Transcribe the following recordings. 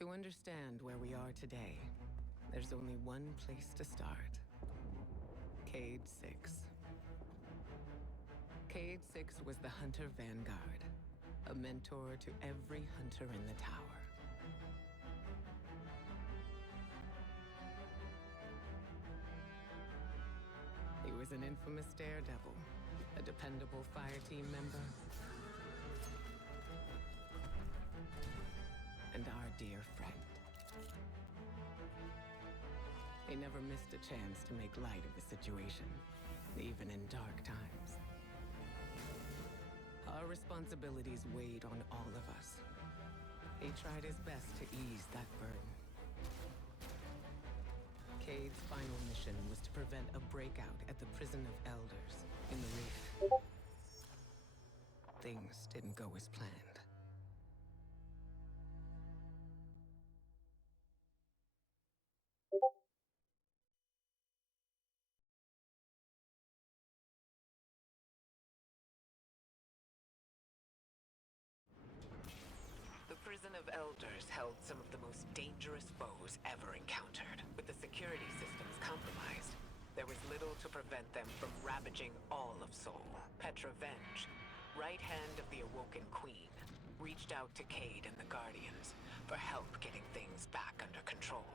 To understand where we are today, there's only one place to start. Caydes 6. Caydes 6 was the Hunter Vanguard, a mentor to every hunter in the tower. He was an infamous daredevil, a dependable fire team member, and our dear friend. He never missed a chance to make light of the situation, even in dark times. Our responsibilities weighed on all of us. He tried his best to ease that burden. Caydes' final mission was to prevent a breakout at the Prison of Elders in the Reef. Things didn't go as planned. The Prison of Elders held some of the most dangerous foes ever encountered. With the security systems compromised, there was little to prevent them from ravaging all of Seoul. Petra Venge, right hand of the Awoken Queen, reached out to Cayde and the Guardians for help getting things back under control.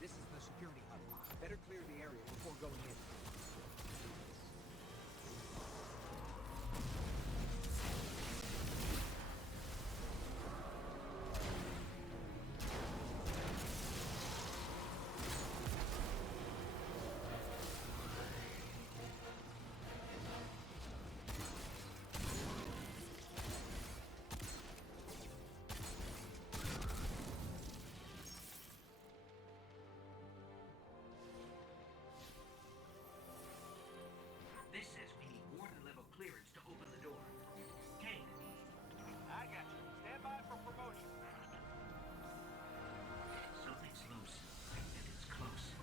This is the security hub. Better clear the area before going in. This says we need warden level clearance to open the door. Cayde. I got you. Stand by for promotion. Something's loose. I think it's close.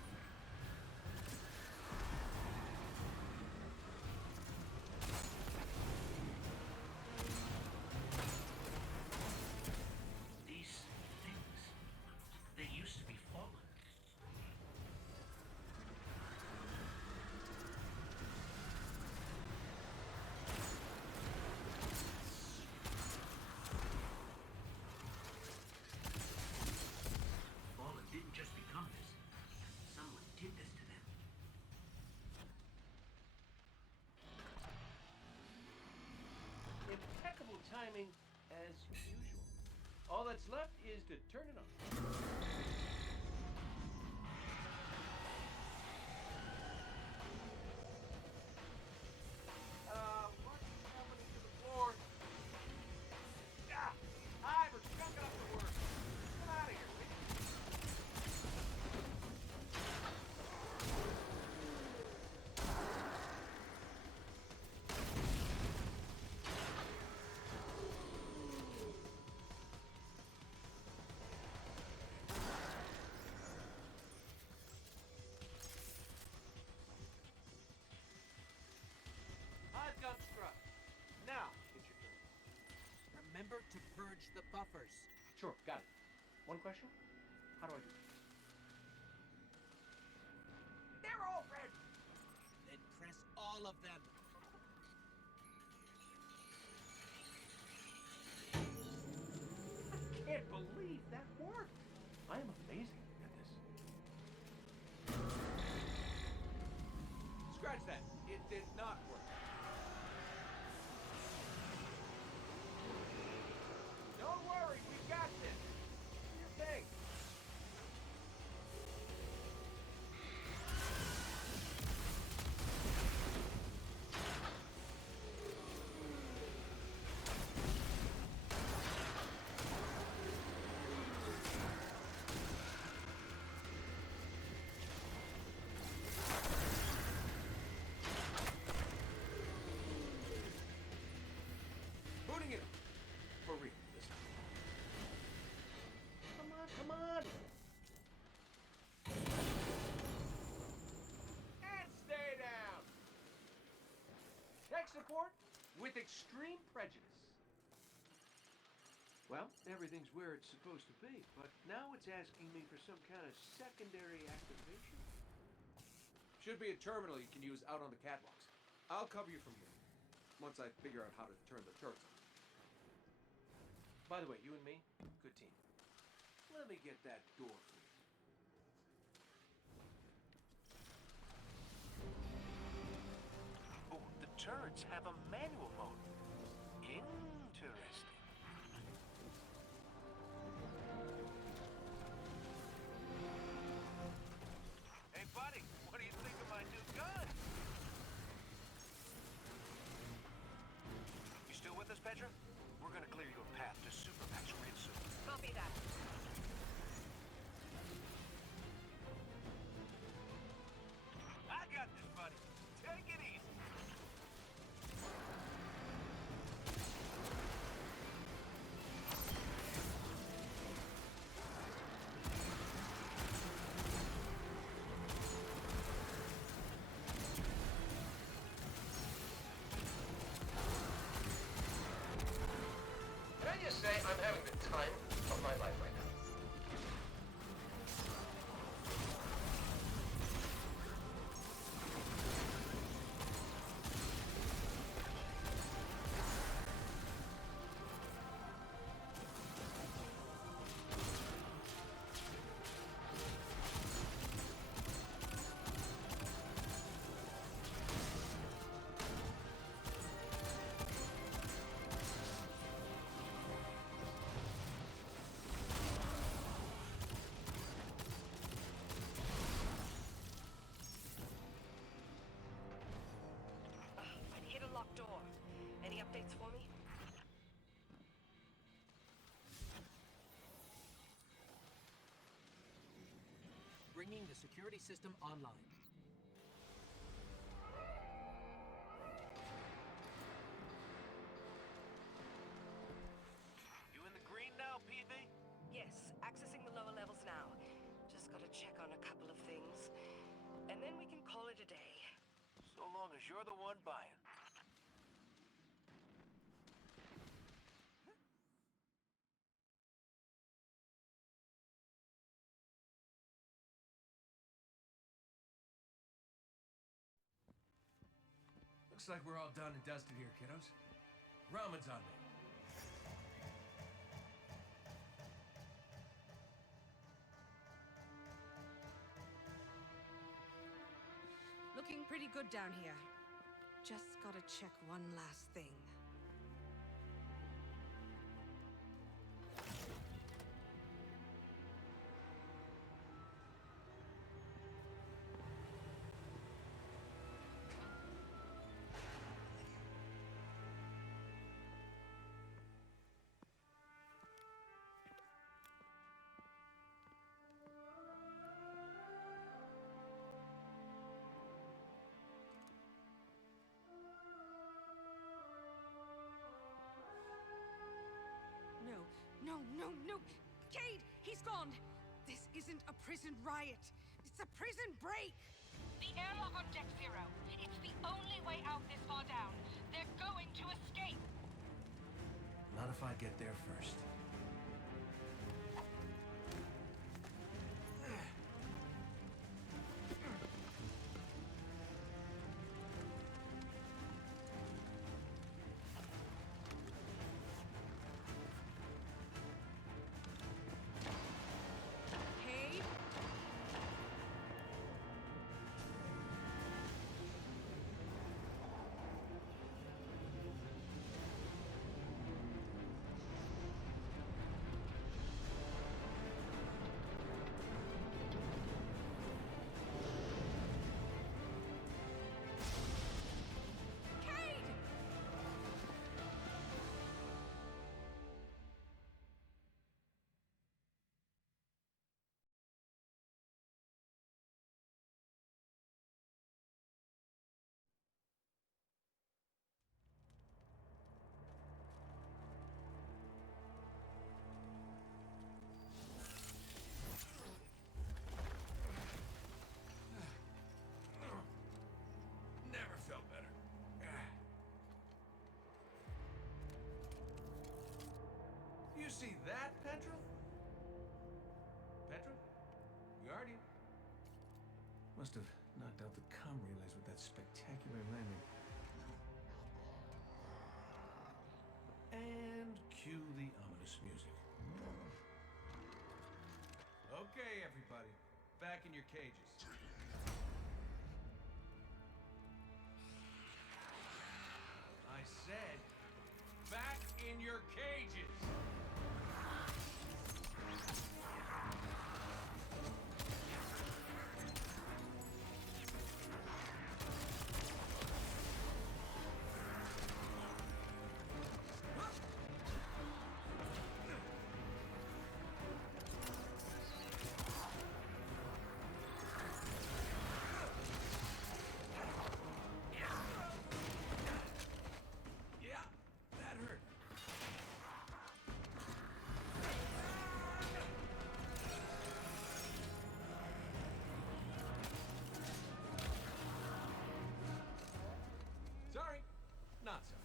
These things, they used to be fallen. Fallen didn't just become this. Someone did this to them. Impeccable timing, as usual. All that's left is to turn it on. What's happening to the floor? Ah! Hi, we're stuck up the work. Come out of here, will you? I've got struck. Now, it's your turn. Remember to purge the buffers. Sure, got it. One question? How do I do it? They're all red! Then press all of them. I can't believe that worked. I am amazing at this. Scratch that. It did not work. Don't worry, we got this. Do your thing. support with extreme prejudice. Well, everything's where it's supposed to be, but now it's asking me for some kind of secondary activation. Should be a terminal you can use out on the catwalks. I'll cover you from here, once I figure out how to turn the turrets on. By the way, you and me, good team. Let me get that door for you. Oh, the turrets have a manual mode. Interesting. Hey, buddy, what do you think of my new gun? You still with us, Petra? We're gonna clear you a path to Supermax real soon. Copy that. I got this, buddy. Take it easy. Can I just say I'm having the time of my life right now? I hit a locked door. Any updates for me? Bringing the security system online. You in the green now, PV? Yes, accessing the lower levels now. Just gotta check on a couple of things. And then we can call it a day. So long as you're the one buying. Looks like we're all done and dusted here, kiddos. Ramen's on me. Looking pretty good down here. Just gotta check one last thing. No! Cayde! He's gone! This isn't a prison riot. It's a prison break! The airlock on Deck Zero. It's the only way out this far down. They're going to escape. Not if I get there first. Cayde? see that, Petra? Petra? Guardian? Must have knocked out the comm relays with that spectacular landing. And cue the ominous music. Okay, everybody. Back in your cages. I said, back in your cages! Yeah, that hurt. Sorry, not sorry.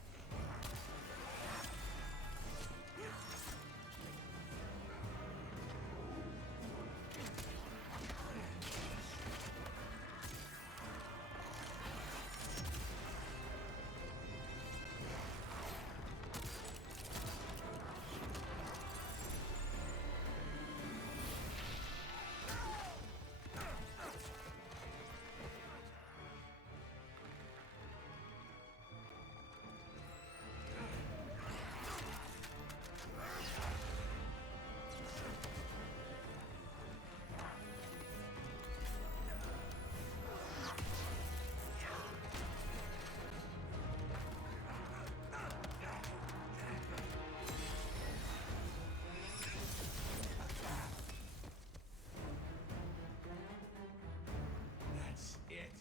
That's it.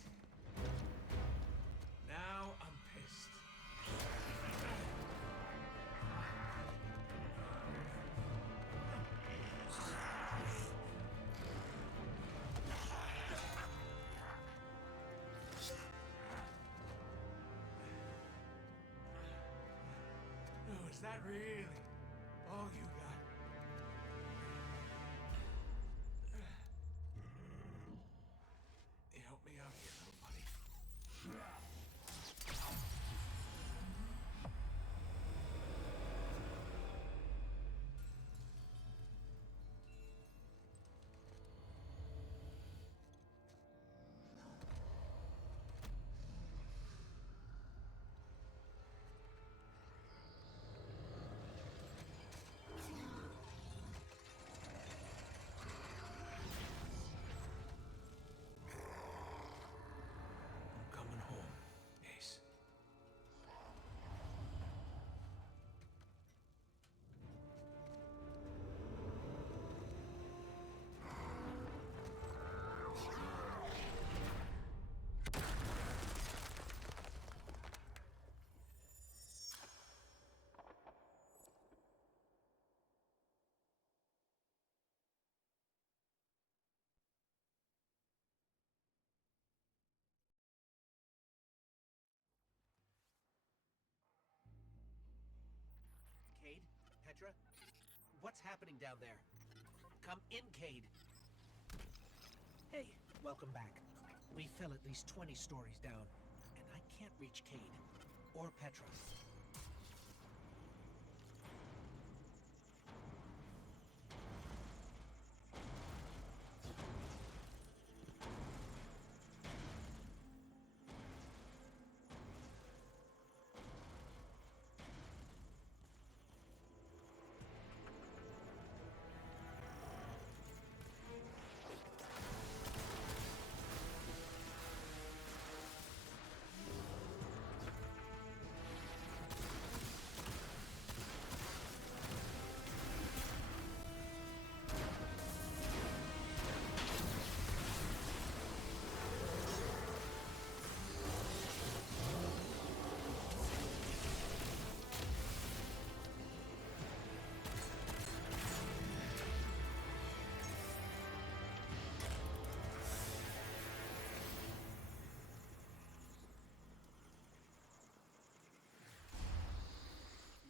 Now I'm pissed. Oh, is that really all you got? Help me out here, little buddy. I'm coming home, Ace. Cade? Petra? What's happening down there? Come in, Cade. Hey, welcome back. We fell at least 20 stories down, and I can't reach Cade or Petra.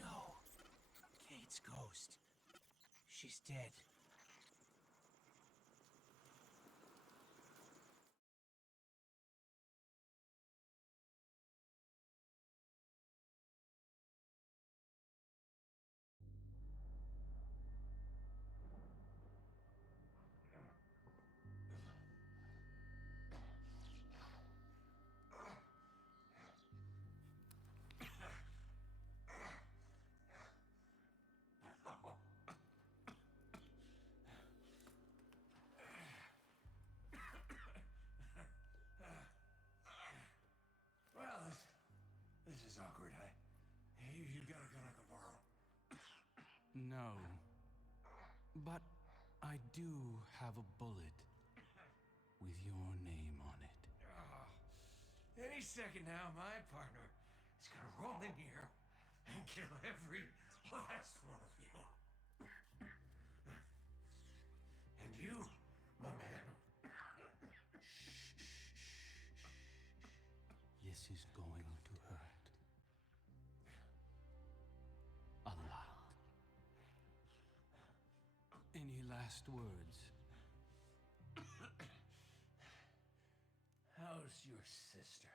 No. Cade's ghost. She's dead. Well, this is awkward. You got a gun I can borrow? No. But I do have a bullet with your name on it. Any second now, my partner is gonna roll in here and kill every last one of you. And you, my man. This is going to hurt. A lot. Any last words? How's your sister?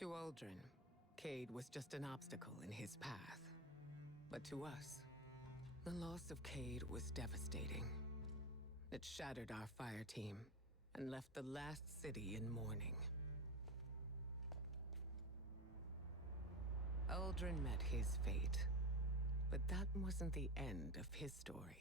To Aldrin, Cayde was just an obstacle in his path. But to us, the loss of Cayde was devastating. It shattered our fire team and left the last city in mourning. Aldrin met his fate, but that wasn't the end of his story.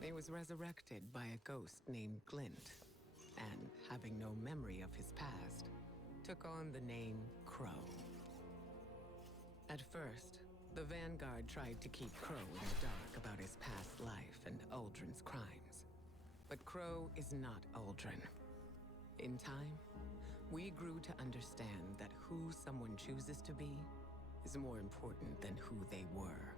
He was resurrected by a ghost named Glint, and, having no memory of his past, took on the name Crow. At first, the Vanguard tried to keep Crow in the dark about his past life and Aldrin's crimes. But Crow is not Aldrin. In time, we grew to understand that who someone chooses to be is more important than who they were.